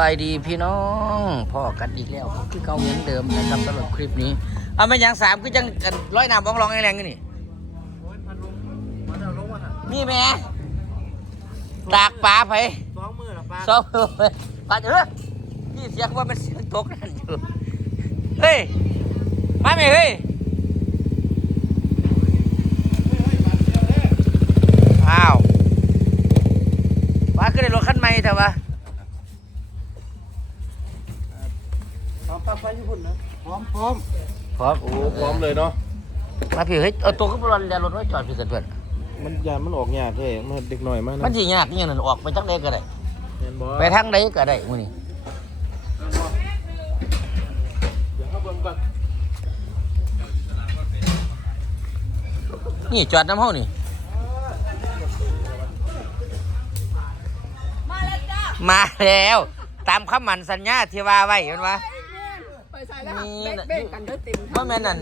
บายดีพี่น้องพ่อกันอีกแล้วครับคือเก่าเหมือนเดิมนะครับสำหรับคลิปนี้เอามาอย่างสามคือจังกันร้อยน้ำบ้องรองไอ้แรงกันนี่นี่แม่ตากปลาไปสองมือหรอป้าสองปลาเถอะนี่เสียงว่ามันเสียงตกนั่นอยู่เฮ้ยมาไหมเฮ้ยอ้าวปลาขึ้นในรถคันใหม่แต่ว่า ไปญี่ปุ่นนะพร้อมพร้อมพร้อมโอ้พร้อมเลยเนาะมาพี่เฮ้ยเอาตัวขึ้นบนเรือรถไว้จอดพี่เสร็จเพื่อนมันยานมันออกยากเลยมันเด็กหน่อยมากนะมันสิยากนี่นั่นออกไปจังใดก็ได้เห็นบ่ไปทางใดก็ได้มื้อนี้เดี๋ยวเขาเบิ่งก่อนนี่จอดน้ำเฮานี่มาแล้วตามคำมันสัญญาที่ว่าไว้เห็นว่าไปใส่แล้ว นี่เบ่งน่ะเบ่งกันเด้อติ่มบ่แม่นนั่น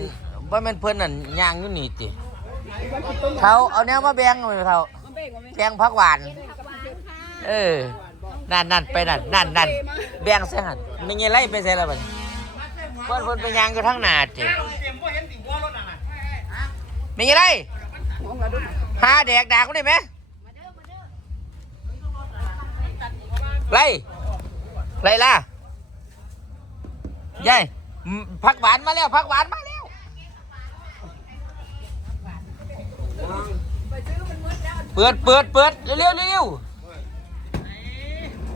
บ่แม่นเพิ่นนั่นย่างอยู่นี่ติเขาเอาแนวมาแบ่งเอาไปเท่ามันเบ่งมันแกงผักหวาน เออ นั่นนั่นไปนั่นนั่นนั่นแบ่งซะหั่นไม่ไงไรไปใส่แล้วบัดนี้เพิ่นเพิ่นไปย่างอยู่ทางหน้าติไม่ไงไรมองแล้วดูหาแดกดากมันได้ไหมไล่ไล่ล่ะยายอืม ผักหวานมาแล้วผักหวานมาแล้วเปิดเปิดเปิดเร็วเร็วเร็ว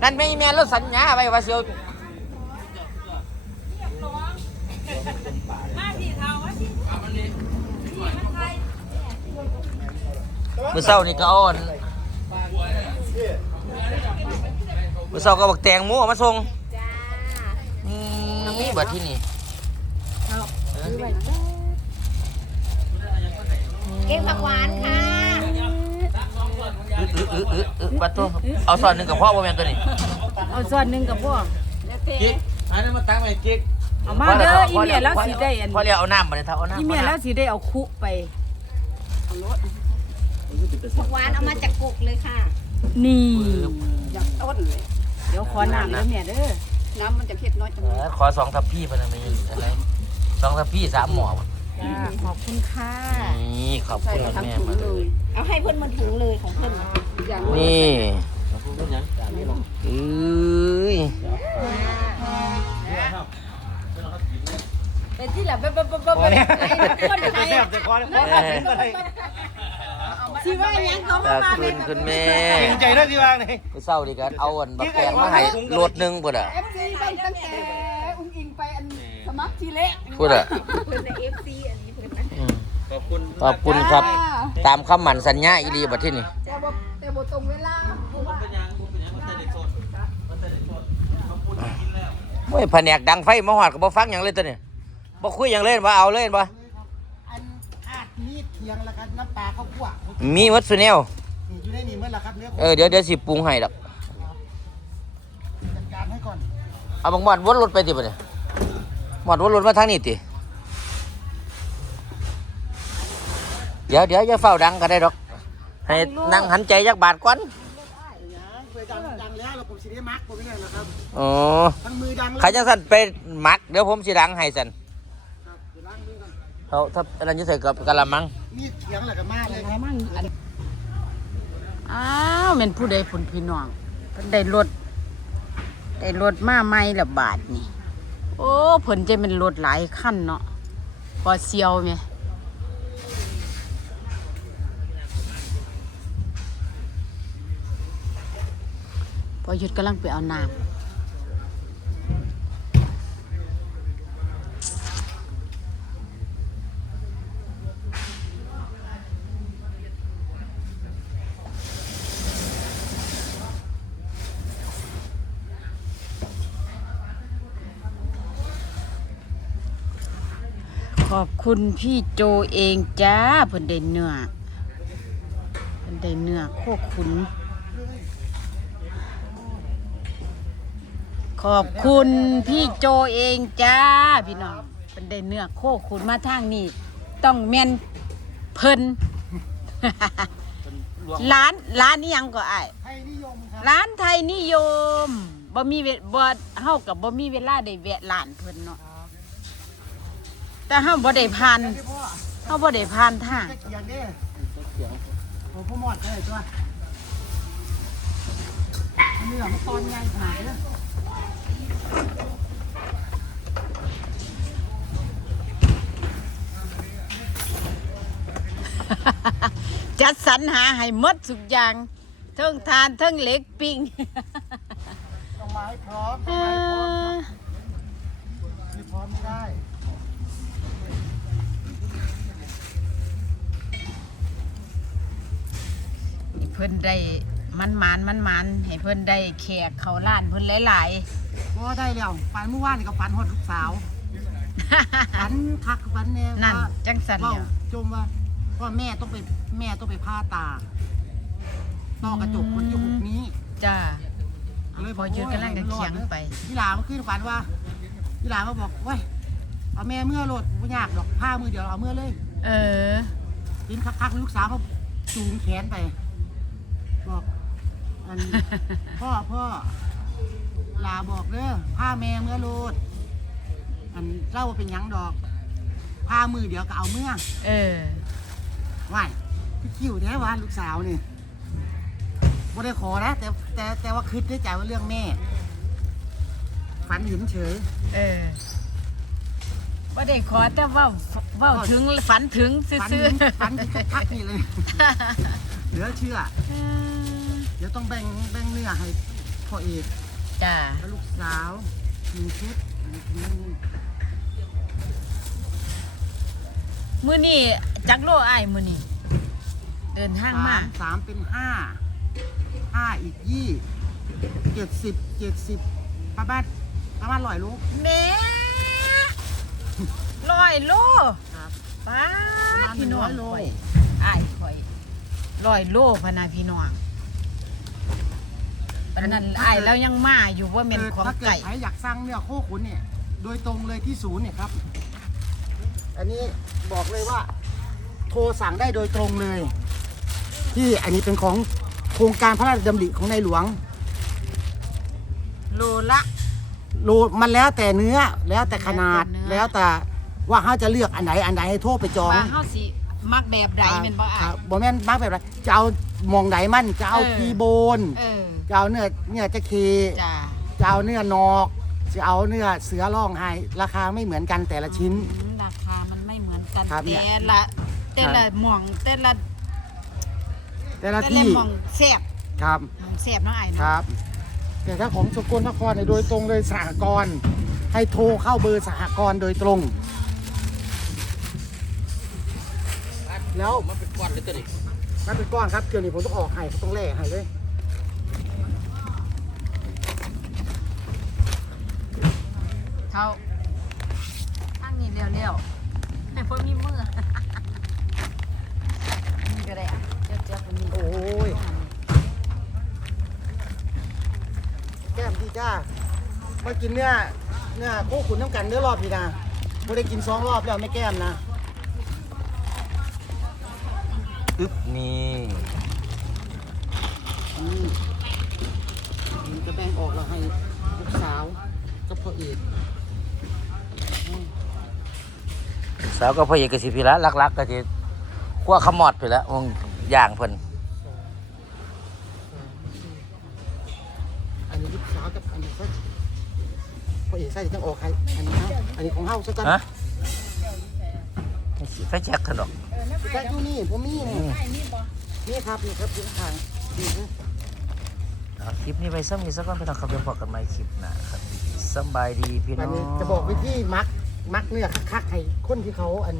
นั่นไม่แม่นแล้วสัญญาไว้ว่าเสียวมื่อเช้านี่ก็เอ่อนมื่อเช้าก็บอกแตงหมูเอามาส่งนี่บัดที่นี่ เก่งผักหวานค่ะอึอึอึอึอึบัดตัวเอาส่วนหนึ่งกับพ่อบ่แม่นตัวนี้เอาส่วนหนึ่งกับพวกกิ๊กอันนั้นมาตั้งไว้กิ๊กเอามาเด้ออีเมียแล้วสิได้อันพอเรียกเอาน้ำมาเลยท่าเอาน้ำอีเมียแล้วสิได้เอาคุไปผักหวานเอามาจากกุกเลยค่ะ นี่อยากต้นเลยเดี๋ยวขอน้ำเด้อเมียเด้อน้ำมันจะเผ็ดน้อยจังเออขอสองทัพพี่พะนมีอะไร สองทัพพี่สามหมอจ้าขอบคุณค่ะ นี่ขอบคุณแม่มาเลย เอาให้เพื่อนมันถุงเลยของเพื่อนอย่างนี่พูดยังจานนี้เนาะเอ้ยเป็นที่แหละเบ๊บเบ๊บเบ๊บเบ๊บคนไทยแซ่บแต่คอเนี่ยคอถึงก็ได้สิว่าอย่างก็ขอบคุณคุณแม่เก่งใจนะที่วางนี่ผู้เศร้าดีกันเอาอันบักแตงมาให้โหลดหนึ่งพุ่นอะ เอฟซีไปตั้งแต่ มัครทีเละพุ่นอะเพื่อนในเอฟซีอันนี้เพื่อนนะอืมขอบคุณขอบคุณครับ ตามคำหมั่นสัญญาอีรีบัดที่นี่แต่บ่แต่บ่ตรงเวลาโอ้ยแผนกดังไฟมาหอดก็บ่ฟังหยังเลยตัวนี้บ่คุยหยังเลยบ่เอาเลยบ่อันอาดมีดเคียงแล้วกันน้ำปลาข้าวคั่วมีวัตสุแนวนี่อยู่ในนี่เมื่อละครับเนื้อเออเดี๋ยวเดี๋ยวสิปรุงให้ดอกจัดการให้ก่อนเอาบังหมอดวนรถไปติบ่เนี่ย หมอดวนรถมาทางนี้ติเดี๋ยวเดี๋ยวอย่าเฝ้าดังก็ได้ดอก ให้นั่งหันใจจักบาทก่อนเคยดังดังแล้วแล้วผมสิได้มักผมไม่ได้หรอกครับอ๋อทั้งมือดังใครจังสั่นไปหมักเดี๋ยวผมสิดังให้สั่นครับเดี๋ยวล้างมือก่อนเขาถ้าอันนั้นจะใส่กับกะละมังมีดเคียงแล้วก็มาเลยครับมั่งอันอ้าวเป็นผู้ใดผลพี่น้องเพิ่นได้รถได้รถมาใหม่ละบาทนี่ โอ้เพิ่นจะเป็นรถหลายขั้นเนาะพอเซียวไหมพอหยุดกำลังไปเอาน้ำ ขอบคุณพี่โจเองจ้าเพิ่นได้เนื้อเพิ่นได้เนื้อโคขุน ขอบคุณพี่โจเองจ้าพี่น้องเป็นได้เนื้อโคขุนมาทางนี้ ต้องแม่นเพิ่นร้านร้านนี้ยังก็ไอ้ร้านไทยนิยมบ่มีเวบ่เฮากับบ่มีเวลาได้แวะร้านเพิ่นเนาะ แต่เฮาบ่ได้ผ่านเฮาบ่ได้ผ่านทางแค่เขียงเด้โอ้พ่อหมอดเลยจ้ะเนื้อมันตอนใหญ่ขนาดเนี้ยจัดสรรหาให้หมดทุกอย่างเทั้งทานเทั้งเหล็กปิ้งต้องมาให้พร้อมต้องมาให้พร้อมไม่พร้อมไม่ได้ เพิ่นได้มันหมานมันหมานให้เพิ่นได้แขกเข้าร้านเพิ่นหลายก็ได้แล้วฝันเมื่อวานนี่ก็ฝันหดลูกสาวๆฝันคักฝันแน่นั่นว่าจังสันว่าแล้วจมว่าว่าแม่ต้องไปแม่ต้องไปผ่าตาต้อกระจกคนที่หกนี้จ้าก็เลยพอหยุดกำลังจะเคียงไป พี่หลาก็ขึ้นฝันว่าพี่หลาก็บอกเว้ย เอาแม่เมื่อโหลดไม่ยากดอกผ้ามือเดียวเอาเมื่อเลยเออกินคักๆลูกสาวก็จูงแขนไปบอกอัน พ่อพ่อลาบอกเด้อผ้าแม่เมื่อโหลด อันเล่าว่าเป็นหยังดอกผ้ามือเดียวก็เอาเมื่อเออว่ายพี่คิวแท้วานลูกสาวนี่บ่ได้ขอนะแต่แต่แต่ว่าคิดในใจว่าเรื่องแม่ ฝันเห็นเฉย เออ บ่ได้ขอแต่เว้าเว้าถึงฝันถึงซฝันื้อเห็นฝันๆพักนี่เลย เหลือเชื่อเออเดี๋ยวต้องแบ่งแบ่งเนื้อให้พ่อเอกจ้าและลูกสาวหนึ่งชุดอันนี้คือมื้อนี้จักโลอ้ายมื้อนี้เดินทางมาสามสามเป็นห้าห้าอีกยี่เจ็ดสิบเจ็ดสิบประมาณประมาณร้อยลูกแม่ ร้อยโลครับป้าประมาณพี่น้อง100โล ข่อยอ้ายข่อยร้อยโลพะนาพี่น้องปานนั้นอ้ายแล้วยังมาอยู่ว่าแม่นของถ้าเกิดไก่ ใครอยากสั่งเนื้อโคขุนเนี่ยโดยตรงเลยที่ศูนย์เนี่ยครับ อันนี้บอกเลยว่า โทรสั่งได้โดยตรงเลย ที่อันนี้เป็นของโครงการพระราชดำริของในหลวง โลละ โลมันแล้วแต่เนื้อแล้วแต่ขนาดแล้วแต่เนื้อ แล้วแต่ว่าเขาจะเลือกอันไหนอันไหนให้โทรไปจอง ว่าเฮาสิมักแบบใดแม่นบ่อ้าครัยบบ่แม่นมักแบบไรจะเอามองไหนมันจะเอาเออทีโบนเออจะเอาเนื้อเนื้อจะเคจ้าจะเอาเนื้อนอกจะเอาเนื้อเสือร้องไห้ราคาไม่เหมือนกันแต่ละชิ้น อืมราคามันไม่เหมือนกันครับเนี่ย แต่ละแต่ละหม่องแต่ละแต่ละแต่ละที่หม่องแซ่บครับหม่องแซ่บเนาะอ้ายคเนาะรับ แต่ถ้าของสกลนครเนี่ยโดยตรงเลยสหกรณ์ให้โทรเข้าเบอร์สหกรณ์โดยตรง แล้วมันเป็นก้อนเลยตัวนี้มันเป็นก้อนครับเกี่ยวนี้ผมต้องออกให้ผมต้องแล่ให้เลยเท่าทางนี้เร็วๆให้เพิ่นมีมือนี่ก็ได้อะเจ้าเจ้าคนนี้โอ้ยแก้ม ดีจ้ามากินเนื้อเนื้อโคขุนน้ำกันเนื้อรอบพี่นะไม่ได้กินสองรอบแล้วไม่แก้มนะอึ๊บนี่อืมผมจะแบ่งออกแล้วให้ลูกสาวกับพ่อเอกสาวก็พ่อเอกกสิพีละลักๆก็สิขั้วขมอดไปแล้ววงย่างเพิ่นอันนี้ พ่อเอกใส่ต้องออกให้อันนี้นะอันนี้ของเฮาซะกันฮะไฟแจ็คกันดอกใส่อยู่นี่ผมมีนี่นี่ครับนี่ครับอยู่ข้างนี่นะเอาคลิปนี้ไปซ้ำนี้สักก่อนพี่น้องครับเดี๋ยวพบกันใหม่คลิปหน้าครับสำบายดีพี่อัน้นองนี้จะบอกวิธีมักมักเนื้อคักๆให้คนที่เขาอัน